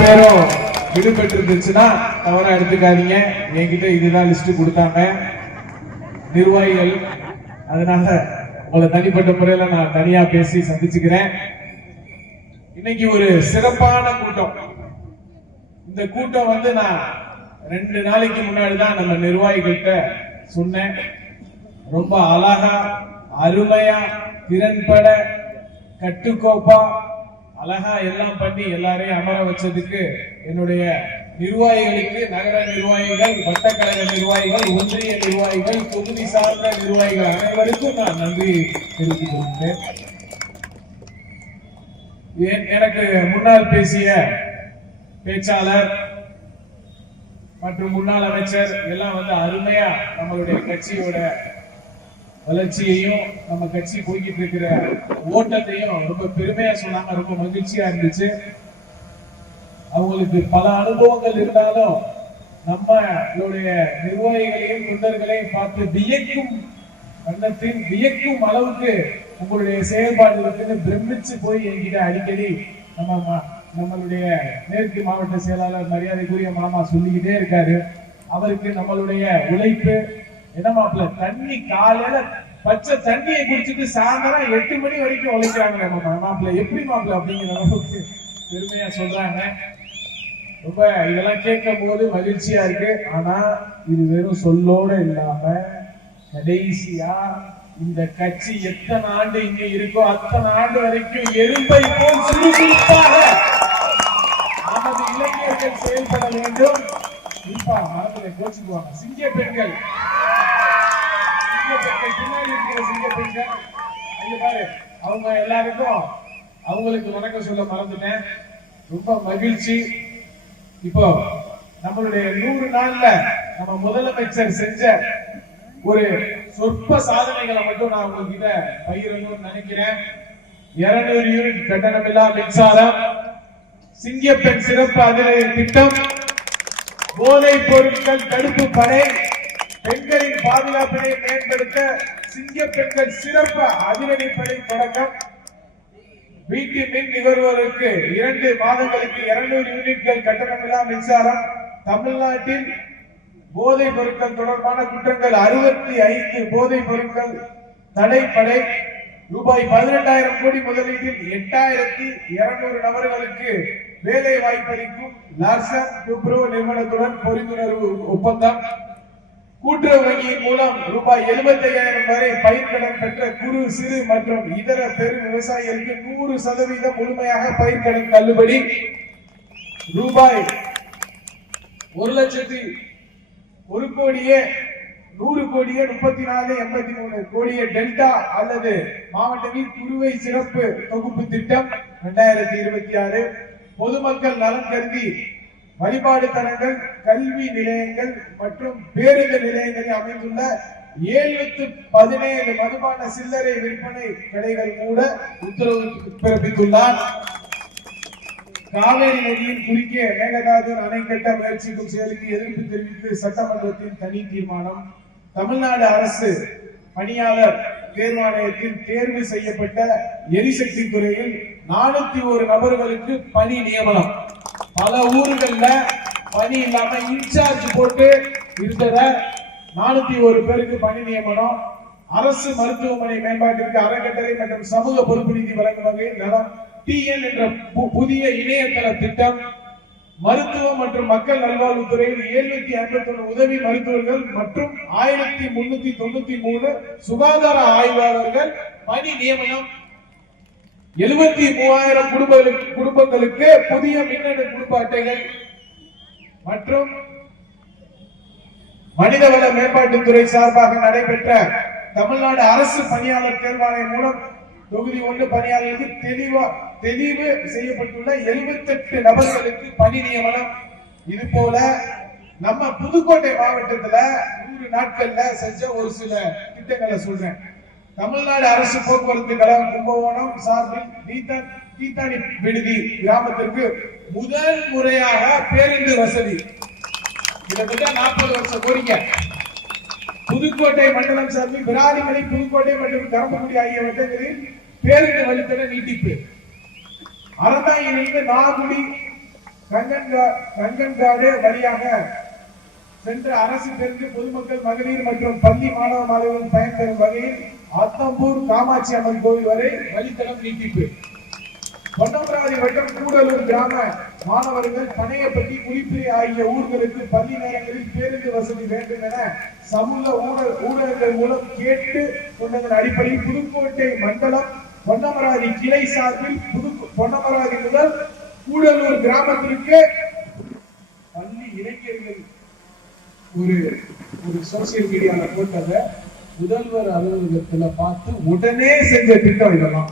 பேரும் விடுபட்டு இருந்துச்சுன்னா தவறா எடுத்துக்காதீங்க. என்கிட்ட இதுதான் லிஸ்ட் கொடுத்தாங்க நிர்வாகிகள். அதனால உங்களை தனிப்பட்ட முறையில நான் தனியா பேசி சந்திச்சுக்கிறேன். இன்னைக்கு ஒரு சிறப்பான கூட்டம். இந்த கூட்டம் நான் 2 நாளைக்கு முன்னாடி தான் நம்ம நிர்வாகிகள்கிட்ட சொன்னேன். ரொம்ப அழகா அருமையா திறன்பட கட்டுக்கோப்பா அழகா எல்லாம் பண்ணி எல்லாரையும் அமர வச்சதுக்கு என்னுடைய நிர்வாகிகளுக்கு, நகர நிர்வாகிகள், வட்டக்கழக நிர்வாகிகள், ஒன்றிய நிர்வாகிகள், தொகுதி சார்ந்த நிர்வாகிகள் அனைவருக்கும் நான் நன்றி தெரிவித்துக் கொள்கிறேன். எனக்கு முன்னால் பேசிய பேச்சாளர் மற்றும் முன்னாள் அமைச்சர் எல்லாம் அருமையா நம்மளுடைய கட்சியோட வளர்ச்சியையும் நம்ம கட்சி போய்கிட்டு இருக்கிற ஓட்டத்தையும் ரொம்ப பெருமையா சொன்னாங்க. ரொம்ப மகிழ்ச்சியா இருந்துச்சு. அவங்களுக்கு பல அனுபவங்கள் இருந்தாலும் நம்மளுடைய நிர்வாகிகளையும் தொண்டர்களையும் பார்த்து வியக்கும் அளவுக்கு உங்களுடைய செயல்பாடு இருக்குன்னு பிரமிச்சு போய் என்கிட்ட அடிக்கடி நம்மளுடைய மேற்கு மாவட்ட செயலாளர் மரியாதைக்குரிய மாமா சொல்லிக்கிட்டே இருக்காரு. அவருக்கு நம்மளுடைய உழைப்பு என்ன மாப்பிள்ள, தண்ணி காலையில பச்சை தண்ணியை குடிச்சிட்டு சாயந்தரம் 8 மணி வரைக்கும் உழைக்கிறாங்க மாப்பிள்ள, எப்படி மாப்பிள்ள அப்படிங்கிற அளவுக்கு பெருமையா சொல்றாங்க. ரொம்ப இதெல்லாம் கேட்கும் போது மகிழ்ச்சியா இருக்கு. ஆனா இது வெறும் சொல்லோட இல்லாம கடைசியா இந்த கட்சி எத்தனை ஆண்டு இங்க இருக்கோ அத்தனை ஆண்டு வரைக்கும் எறும்பை போல் சுறுசுறுப்பாக நமது இளைஞர்கள் செயல்பட வேண்டும். மரங்களை கோச்சுக்குவாங்க. சிங்க பெண்கள் பின்னாடி இருக்கிற சிங்க பெண்கள் அங்க பாரு, அவங்க எல்லாருக்கும் அவங்களுக்கு வணக்கம் சொல்ல மறந்துட்டேன். ரொம்ப மகிழ்ச்சி. இப்போ நம்மளுடைய 100 நாள்ல நம்ம முதலமைச்சர் செஞ்ச ஒரு சொற்ப சாதனைகளை மட்டும் நான் உங்ககிட்ட பகிரணும்னு நினைக்கிறேன். 200 யூனிட் கட்டணமில்லா மின்சாரம், சிங்கப்பெண் சிறப்பு அதிரடி திட்டம், போதைப் பொருட்கள் தடுப்பு படை, பெண்களின் பாதுகாப்பினை மேம்படுத்த சிங்கப்பெண்கள் சிறப்பு அதிரடி படை தொடக்கம், வீட்டு மின் நுகர்வோருக்கு 2 மாதங்களுக்கு 200 யூனிட்கள் கட்டணமில்லா மின்சாரம், தமிழ்நாட்டில் போதைப் பொருட்கள் தொடர்பான குற்றங்கள் 65 போதைப் பொருட்கள் தடைப்படை, ரூபாய் 18,000 கோடி முதலீட்டில் 8,200 நபர்களுக்கு வேலை வாய்ப்பளிக்கும் லார்சன் டுப்ரோ நிறுவனத்துடன் புரிந்துணர்வு ஒப்பந்தம், கூட்டுறவு வங்கியின் மூலம் ரூபாய் 75,000 வரை பயிர்க்கடன் பெற்ற குறு சிறு மற்றும் இதர பெரு விவசாயிகளுக்கு 100% முழுமையாக பயிர்க்கடன் தள்ளுபடி, ரூபாய் 1,01,00,000 கோடியே டெல்டா அல்லது மாவட்டத்தில் குறுவை சிறப்பு தொகுப்பு திட்டம் 2026, பொதுமக்கள் நலன் கருதி வழிபாடு தலங்கள், கல்வி நிலையங்கள் மற்றும் பேருந்து நிலையங்களில் அமைந்துள்ள 717 மதுபான சில்லறை விற்பனை கடைகள் மூட உத்தரவு பிறப்பித்துள்ளார். காவேரி நதியின் குறுக்கே மேகதாது அணை கட்ட முயற்சிக்கும் செயலுக்கு எதிர்ப்பு தெரிவித்து சட்டமன்றத்தின் தனி தீர்மானம், தமிழ்நாடு அரசு பணியாளர் தேர்வாணையத்தில் தேர்வு செய்யப்பட்ட எரிசக்தி துறையில் 401 நபர்களுக்கு பணி நியமனம். பல ஊர்கள்ல பணி இல்லாம இன்சார்ஜ் போட்டு இருந்தத 401 பேருக்கு பணி நியமனம். அரசு மருத்துவமனை மேம்பாட்டிற்கு அறக்கட்டளை மற்றும் சமூக பொறுப்பு நிதி வழங்கும் வகையில் நலம் TN என்ற புதிய இணையதள திட்டம், மருத்துவம் மற்றும் மக்கள் நல்வாழ்வுத்துறையில் 751 உதவி மருத்துவர்கள் மற்றும் 1393 சுகாதார ஆய்வாளர்கள் பணி நியமனம். 73,000 குடும்பங்களுக்கு புதிய மின்னணு குடும்ப அட்டைகள் மற்றும் மனிதவள மேம்பாட்டுத்துறை சார்பாக நடைபெற்ற தமிழ்நாடு அரசு பணியாளர் தேர்வாணையம் மூலம் தொகுதி 1 பணியாளர்களுக்கு தெளிவு செய்யப்பட்டுள்ள 78 நபர்களுக்கு பணி நியமனம். இது போல நம்ம புதுக்கோட்டை மாவட்டத்துல 100 நாட்கள்ல செஞ்ச ஒரு சில திட்டங்களை சொல்றேன். தமிழ்நாடு அரசு போக்குவரத்து கழகம் கும்பகோணம் சார்பில் தீத்தானி விடுதி கிராமத்திற்கு முதல் முறையாக பேருந்து வசதி. கிட்டத்தட்ட 40 வருஷம் கோரிக்கை. புதுக்கோட்டை மண்டலம் சார்பில் விராலிமலை, புதுக்கோட்டை மற்றும் கரம்பக்குடி ஆகிய வட்டங்களில் பேருந்து வழித்தட நீட்டிப்பு. அறந்தாங்கிலிருந்து நாகுடி கங்கன்காடு வழியாக சென்ற அரசு பேருந்து பொதுமக்கள் மகளிர் மற்றும் பள்ளி மாணவ மாணவர்கள் பயன்பெறும் வகையில் அத்தம்பூர் காமாட்சி அம்மன் கோவில் வரை வழித்தடம் நீட்டிப்பு. பொன்னமராவதி வட்டம் கூடலூர் கிராம மாணவர்கள் பனையப்பட்டி குளிப்பிரை ஆகிய ஊர்களுக்கு பள்ளி நேரங்களில் பேருந்து வசதி வேண்டும் என சமூக ஊடகங்கள் மூலம் கேட்டு கொண்டதன் அடிப்படையில் புதுக்கோட்டை மண்டலம் பொன்னமராவதி கிளை சார்பில் பொன்னமராவதி முதல் கூடலூர் கிராமத்திற்கு பள்ளி இளைஞர்கள் ஒரு சோசியல் மீடியால போட்டத முதல்வர் அலுவலகத்துல பார்த்து உடனே செஞ்ச திட்டம் இதெல்லாம்.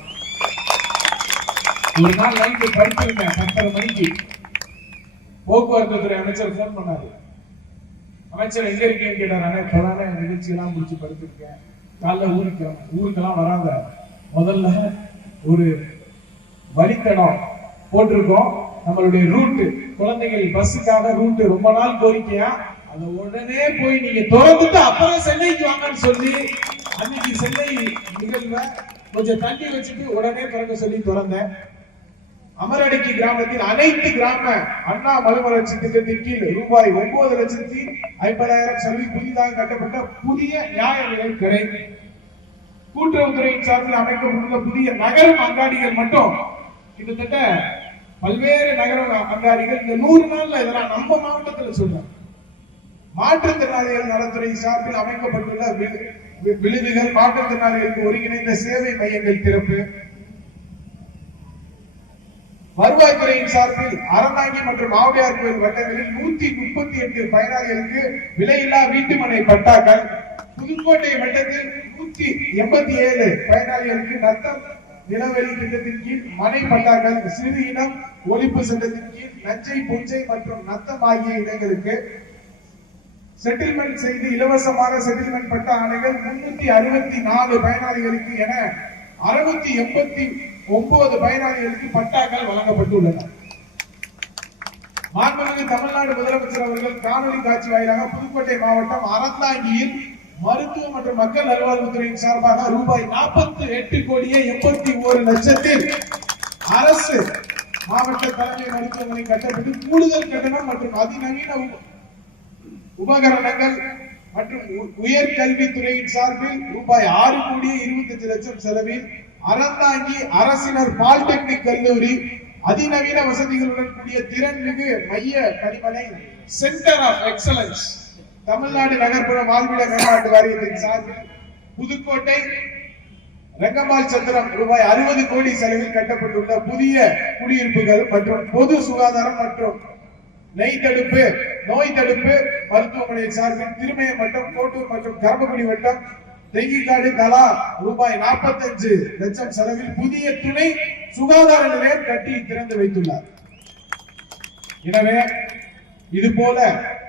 ஒரு நாள் நைட்டு படிச்சிருந்தேன் 10:30 மணிக்கு போக்குவரத்து துறை அமைச்சர் போன் பண்ணாரு. அமைச்சர் எங்க இருக்கேன்னு கேட்டாரு. கொரோனா நிகழ்ச்சி எல்லாம் முடிச்சு படுத்திருக்கேன், காலைல ஊருக்கெல்லாம் வராங்க, முதல்ல ஒரு வழித்தடம் போட்டிருக்கோம், நம்மளுடைய ரூட் குழந்தைகள் பஸ்ஸுக்காக ரூட் ரொம்ப நாள் கோரிக்கையா, அதை உடனே போய் நீங்க திறந்துட்டு அப்புறம் சென்னைக்கு வாங்கன்னு சொல்லி அன்னைக்கு சென்னை நிகழ்வை கொஞ்சம் தள்ளி வச்சுட்டு உடனே திறக்க சொல்லி திறந்தேன். அமரடிக்கு கிராமத்தில் அனைத்து கிராம அண்ணா மறுமலர்ச்சி திட்டத்தின் கீழ் ரூபாய் 9,50,000 செலவில் புதிதாக கட்டப்பட்ட புதிய நியாய விலைக் கடை, கூட்டுறவுத்துறையின் சார்பில் அமைக்கப்பட்டுள்ள புதிய நகரும் அங்காடிகள் மட்டும் கிட்டத்தட்ட பல்வேறு நகர அங்காடிகள் இந்த 100 நாள்ல இதெல்லாம் நம்ம மாவட்டத்தில் சொல்றேன். மாற்றுத்திறனாளிகள் நலத்துறை சார்பில் அமைக்கப்பட்டுள்ள விழுதுகள், மாற்றுத்திறனாளிகளுக்கு ஒருங்கிணைந்த சேவை மையங்கள் திறப்பு, வருவாய்த்துறையின் சார்பில் அறந்தாங்கி மற்றும் ஆவுடையார் கோயில் வட்டங்களில் 138 பயனாளிகளுக்கு விலையில்லா வீட்டுமனை பட்டாக்கள், புதுக்கோட்டை வட்டத்தில் 187 பயனாளிகளுக்கு நத்தம் நிலவரி திட்டத்தின் கீழ் மனை பட்டாக்கள், சிறு இனம் ஒழிப்பு சட்டத்தின் கீழ் நஞ்சை புஞ்சை மற்றும் நத்தம் ஆகிய இடங்களுக்கு செட்டில்மெண்ட் செய்து இலவசமாக செட்டில்மெண்ட் பட்ட ஆணைகள் 364 பயனாளிகளுக்கு என 689 பயனாளிகளுக்கு பட்டாக்கள் வழங்கப்பட்டுள்ளன. மாண்புமிகு தமிழ்நாடு முதலமைச்சர் அவர்கள் காணொலி காட்சி வாயிலாக புதுக்கோட்டை மாவட்டம் அறந்தாங்கியில் மருத்துவ மற்றும் மக்கள் நல்வாழ்வுத்துறையின் சார்பாக ரூபாய் 48,81,00,000 அரசு மாவட்ட தலைமை மருத்துவமனை கட்டப்பட்டு கூடுதல் கட்டணம் மற்றும் அதிநவீன உபகரணங்கள் மற்றும் உயர்கல்வித்துறையின் சார்பில் ரூபாய் 6,25,00,000 செலவில் அறந்தாங்கி அரசினர் பாலிடெக்னிக் கல்லூரி அதிநவீன வசதிகளுடன் கூடிய திறன்மிகு மைய கனிமனை சென்டர் ஆஃப் எக்ஸலன்ஸ் தமிழ்நாடு நகர்ப்புற வாழ்விட மேம்பாட்டு வாரியத்தின் சார்பில் புதுக்கோட்டை ரங்கம்மாள் சத்திரம் ரூபாய் 60 கோடி செலவில் கட்டப்பட்டுள்ள புதிய குடியிருப்புகள் மற்றும் பொது சுகாதாரம் மற்றும் நோய் தடுப்பு மருத்துவமனை சார்பில் திருமயம் வட்டம், கோட்டூர் மற்றும் கரம்பக்குடி வட்டம், தெங்கிக்காடு தலா ரூபாய் 45,00,000 செலவில் புதிய துணை சுகாதார நிலையம் கட்டி திறந்து வைத்துள்ளார். எனவே இது போல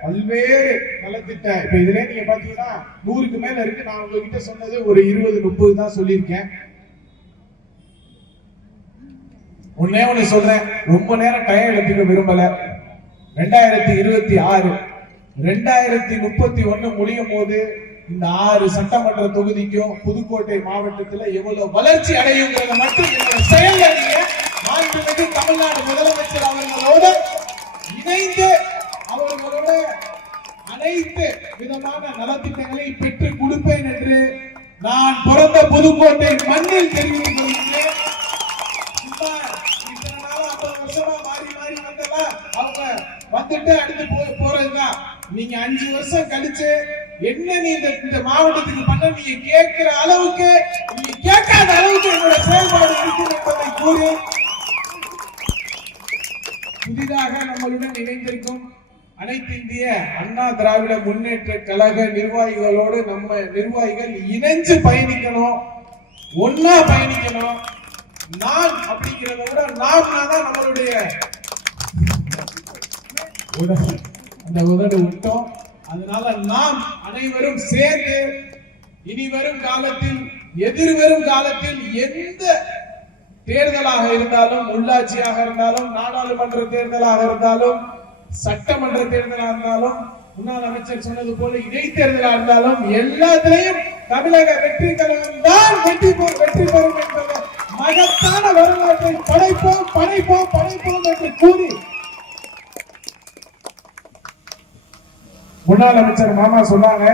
பல்வேறு நலத்திட்ட இப்ப இதுல நீங்க பாத்தீங்கன்னா 100க்கு மேல இருக்கு. நான் உங்ககிட்ட சொன்னது ஒரு 20-30 தான் சொல்லியிருக்கேன். ஒண்ணு சொல்றேன், ரொம்ப நேரம் டைம் எடுத்துக்க விரும்பல. 2026 2031 முடியும் போது இந்த 6 சட்டமன்ற தொகுதிக்கும் புதுக்கோட்டை மாவட்டத்தில் எவ்வளவு வளர்ச்சி அடையுங்கிறத மட்டும் செயல் மாண்புமிகு தமிழ்நாடு முதலமைச்சர் அவர்களோடு இணைந்து அவர்களோட அனைத்து விதமான நலத்திட்டங்களை பெற்று கொடுப்பேன் என்று நான் பிறந்த புதுக்கோட்டை மண்ணில் தெரிவித்துக் கொள்கிறேன். அவங்க வந்துட்டு அடுத்து போறதுதான். நீங்க 5 வருஷம் கழிச்சு என்ன நீ இந்த மாவட்டத்துக்கு பண்ண நீங்க கேட்கிற அளவுக்கு, நீங்க கேட்காத அளவுக்கு என்னோட செயல்பாடு இருக்கும் என்பதை கூறி புதிதாக நம்மளுடன் இணைந்திருக்கும் அனைத்து இந்திய அண்ணா திராவிட முன்னேற்ற கழக நிர்வாகிகளோடு நம்ம நிர்வாகிகள் இணைஞ்சு பயணிக்கணும், ஒன்னா பயணிக்கணும். நான் அப்படிங்கிறத விட நாம் தான் நம்மளுடைய அந்த உதடு விட்டோம். அதனால நாம் அனைவரும் சேர்ந்து இனி வரும் காலத்தில், எதிர்வரும் காலத்தில் எந்த தேர்தலாக இருந்தாலும், உள்ளாட்சியாக இருந்தாலும், நாடாளுமன்ற தேர்தலாக இருந்தாலும், சட்டமன்ற தேர்தலாக இருந்தாலும், முன்னாள் அமைச்சர் சொன்னது போல இடைத்தேர்தலாக இருந்தாலும் எல்லாத்திலையும் தமிழக வெற்றி கழகம் தான் வெற்றி பெறும் என்பதை மகத்தான வரலாற்றை படைப்போம் என்று கூறி முன்னாள் அமைச்சர் மாமா சொன்னாங்க,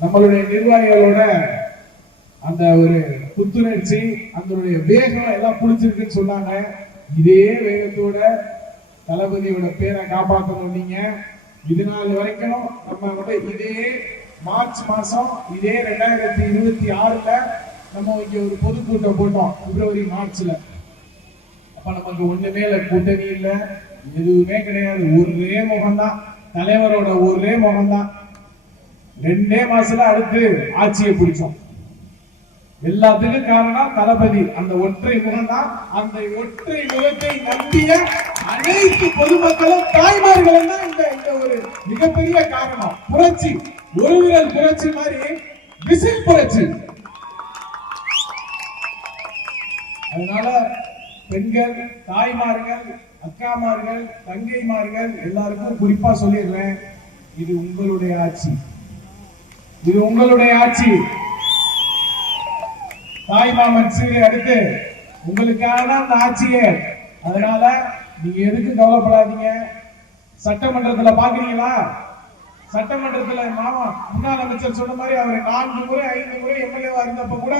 நம்மளுடைய நிர்வாகிகளோட அந்த ஒரு புத்துணர்ச்சி, அந்த வேகம் எல்லாம் புடிச்சிருக்குன்னு சொன்னாங்க. இதே வேகத்தோட தளபதியோட பேரை காப்பாற்றணும். நீங்க இது நாள் வரைக்கும் நம்ம இதே மார்ச் மாசம் இதே 2026 நம்ம இங்க ஒரு பொதுக்கூட்டம் போட்டோம், பிப்ரவரி மார்ச்ல. அப்ப நமக்கு ஒண்ணுமே இல்ல, கூட்டணி இல்ல, எதுவுமே கிடையாது. ஒரே முகம்தான், தலைவரோட ஒரே முகம்தான். 2 மாசத்துல அடுத்து ஆட்சியை பிடிச்சோம். எல்லாத்துக்கும் காரணம் தளபதி. அந்த ஒற்றை முகம் தான். அந்த ஒற்றை முகத்தை நம்பிய அனைத்து பொதுமக்களும் தாய்மார்களும் தான் இந்த ஒரு மிகப்பெரிய காரணம். புரட்சி, ஒரு விரல் புரட்சி மாதிரி விசில் புரட்சி. அதனால பெண்கள், தாய்மார்கள், அக்காமார்கள், தங்கைமார்கள் எல்லாருக்கும் குறிப்பா சொல்லிடுறேன், இது உங்களுடைய ஆட்சி, இது உங்களுடைய ஆட்சி. தாய்மாமன் சீரை அடுத்து உங்களுக்கான அந்த ஆட்சியே. அதனால நீங்க எதுக்கு கவலைப்படாதீங்க. சட்டமன்றத்துல பாக்குறீங்களா, சட்டமன்றத்துல மாமா முன்னாள் அமைச்சர் சொன்ன மாதிரி அவர் 4 முறை 5 முறை எம்எல்ஏவா இருந்தப்ப கூட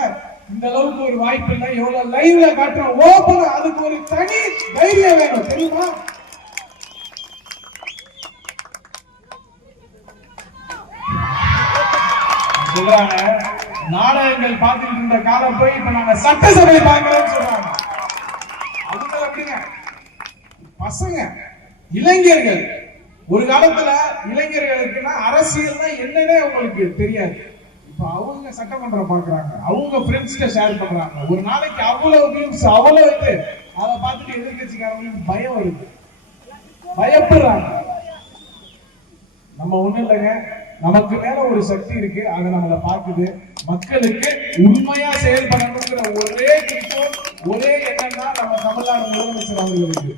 இந்த அளவுக்கு ஒரு வாய்ப்பு இல்லை. எவ்வளவு லைவ்ல காட்டுறோம், ஓபன், அதுக்கு ஒரு தனி தைரியம் வேணும், தெரியுமா? சொல்றாங்க நாடகங்கள் பார்த்துட்டு இருந்த காலம் போய் இப்ப நாங்க சட்டசபை பார்க்கலன்னு சொல்றாங்க. அவங்க எப்படிங்க பசங்க, இளைஞர்கள். ஒரு காலத்துல இளைஞர்களுக்குன்னா அரசியல்னா என்னன்னே அவங்களுக்கு தெரியாது. இப்ப அவங்க சட்டமன்றம் பாக்குறாங்க, அவங்க ஃப்ரெண்ட்ஸ்ட ஷேர் பண்றாங்க. ஒரு நாளைக்கு அவ்வளவு வியூஸ், அவ்வளவு இருக்கு. அதை பார்த்துட்டு எதிர்கட்சிக்காரங்களுக்கு பயம் வருது, பயப்படுறாங்க. நம்ம ஒண்ணு இல்லைங்க, நமக்கு மேல ஒரு சக்தி இருக்கு, அது நம்மளை பார்க்குது. மக்களுக்கு உண்மையா செயல்படணுங்கிற ஒரே குறிக்கோள், ஒரே எண்ணம் தான் நம்ம தமிழ்நாடு முதலமைச்சர் அவர்களுக்கு.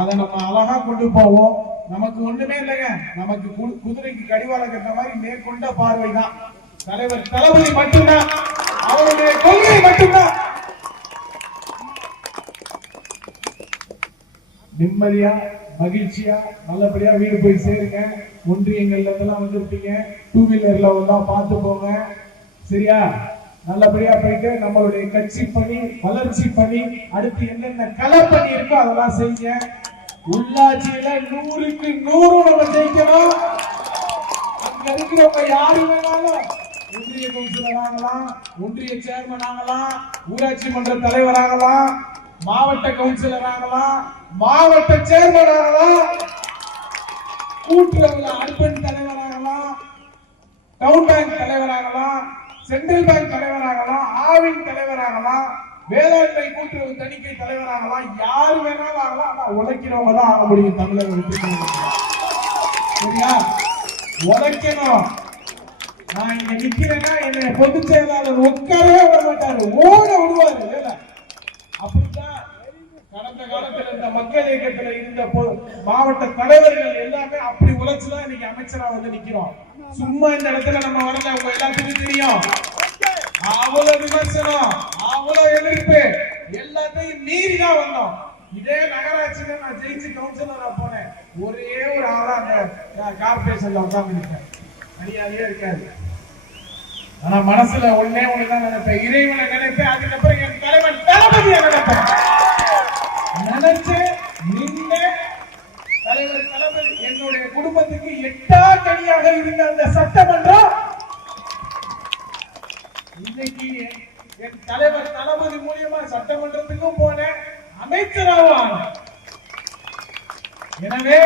அதை நம்ம அழகா கொண்டு போவோம். நமக்கு ஒண்ணுமே இல்லைங்க, நமக்கு குதிரைக்கு கடிவாளம் கட்ட மாதிரி மேற்கொண்ட பார்வை தான். தலைவர் தளபதி மட்டும்தான், அவருடைய கொள்கை மட்டும்தான். நிம்மதியா, மகிழ்ச்சியா, நல்லபடியா வீடு போய் சேருங்க. ஒன்றியங்கள்ல எல்லாம் வந்திருப்பீங்க, 2 வீலர்ல எல்லாம் பார்த்து போங்க, சரியா? நல்லபடியா போயிட்டு நம்மளுடைய கட்சி பணி, வளர்ச்சி பணி, அடுத்து என்னென்ன களப்பணி இருக்கோ அதெல்லாம் செய்யுங்க. உள்ளாட்சியில 100க்கு 100 நம்ம ஜெயிக்கணும். அங்க இருக்கிறவங்க யாரு வேணாலும் ஒன்றிய கவுன்சிலர் ஆகலாம், ஒன்றிய சேர்மன் ஆகலாம், ஊராட்சி மன்ற தலைவர் ஆகலாம், மாவட்ட கவுன்சிலர் ஆகலாம், மாவட்ட சேர்மன் ஆகலாம், கூட்டுறவுல அர்பன் தலைவர் ஆகலாம், டவுன் பேங்க் தலைவர் ஆகலாம், சென்ட்ரல் பேங்க் தலைவர் ஆகலாம், ஆவின் தலைவர் ஆகலாம், வேளாண்மை கூட்டுறவு தணிக்கை தலைவர் ஆகலாம், யாரு வேணாலும் ஆகலாம். ஆனா உழைக்கிறவங்க தான் ஆக முடியும் தமிழக. சரியா? உழைக்கணும். நான் இங்க நிக்கிறேன்னா என்னை பொதுச் செயலாளர் உட்காரவே விட மாட்டாரு, ஓட விடுவாரு. அப்படித்தான் கடந்த காலத்தில் இந்த மக்கள் இயக்கத்தில் இருந்த மாவட்ட தலைவர்கள் எல்லாமே அப்படி உழைச்சுதான் இன்னைக்கு அமைச்சரா வந்து நிக்கிறோம். சும்மா இந்த இடத்துல நம்ம வரல, உங்க எல்லாத்துக்கும் தெரியும். அவ்வளவு விமர்சனம், அவ்வளவு எதிர்ப்பு, எல்லாத்தையும் மீறி தான் வந்தோம். இதே நகராட்சியில நான் ஜெயிச்சு கவுன்சிலரா போனேன். ஒரே ஒரு ஆளா அந்த கார்பரேஷன்ல உட்கார்ந்து இருக்கேன், மரியாதையே இருக்காது. ஆனா மனசுல ஒன்னே ஒண்ணுதான் நினைப்பேன், இறைவனை நினைப்பேன். அதுக்கப்புறம் என் தலைவன் தளபதியை நினைப்பேன். நினைச்சு நின்ற தலைவர் தளபதி என்னுடைய குடும்பத்துக்கு 8ஆம் கனியாக இருந்த அந்த சட்டமன்றம் இன்னைக்கு என் தலைவர் தளபதி மூலியமா சட்டமன்றத்துக்கும் போனேன், அமைச்சராக. எனவே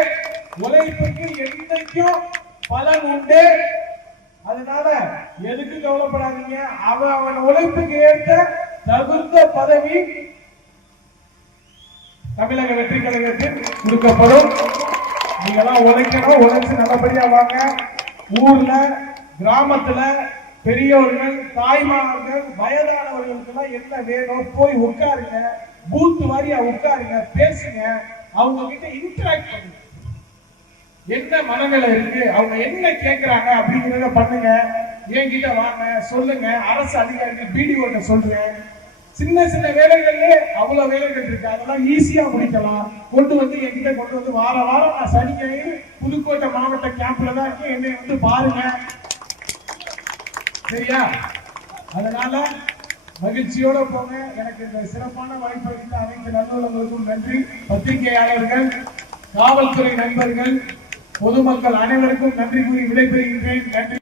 உழைப்புக்கு என்னைக்கும் பலன் உண்டு. அதனால எதுக்கு கவலைப்படாதீங்க. அவன் உழைப்புக்கு ஏற்ற தகுந்த பதவி தமிழக வெற்றி கழகத்தில் கொடுக்கப்படும். நீங்க எல்லாம் உழைக்கணும், உழைச்சு நல்லபடியா வாங்க. ஊர்ல, கிராமத்துல பெரியோர்கள், தாய்மார்கள், வயதானவர்களுக்கு எல்லாம் என்ன வேணும் போய் உட்காருங்க, பூத் வாரியா உட்காருங்க, பேசுங்க, அவங்க கிட்ட இன்டராக்ட் பண்ணுங்க. என்ன மனநிலை இருக்கு, அவங்க என்ன கேட்கிறாங்க அப்படிங்கறத பண்ணுங்க. என்கிட்ட வாங்க, சொல்லுங்க. அரசு அதிகாரிகள் பிடிஓ சொல்றேன். சின்ன சின்ன வேலைகள்ல அவ்வளவு வேலைகள் இருக்கு, அதெல்லாம் ஈஸியா முடிக்கலாம். கொண்டு வந்து என்கிட்ட கொண்டு வந்து வாரம் வாரம் நான் சனிக்கிழமை புதுக்கோட்டை மாவட்ட கேம்ப்ல தான் இருக்கு. என்னை வந்து பாருங்க, சரியா? அதனால மகிழ்ச்சியோட போங்க. எனக்கு இந்த சிறப்பான வாய்ப்பு அளித்த அனைத்து நல்லுள்ளவங்களுக்கும் நன்றி. பத்திரிகையாளர்கள், காவல்துறை நண்பர்கள், பொதுமக்கள் அனைவருக்கும் நன்றி கூறி விடைபெறுகின்றேன். நன்றி.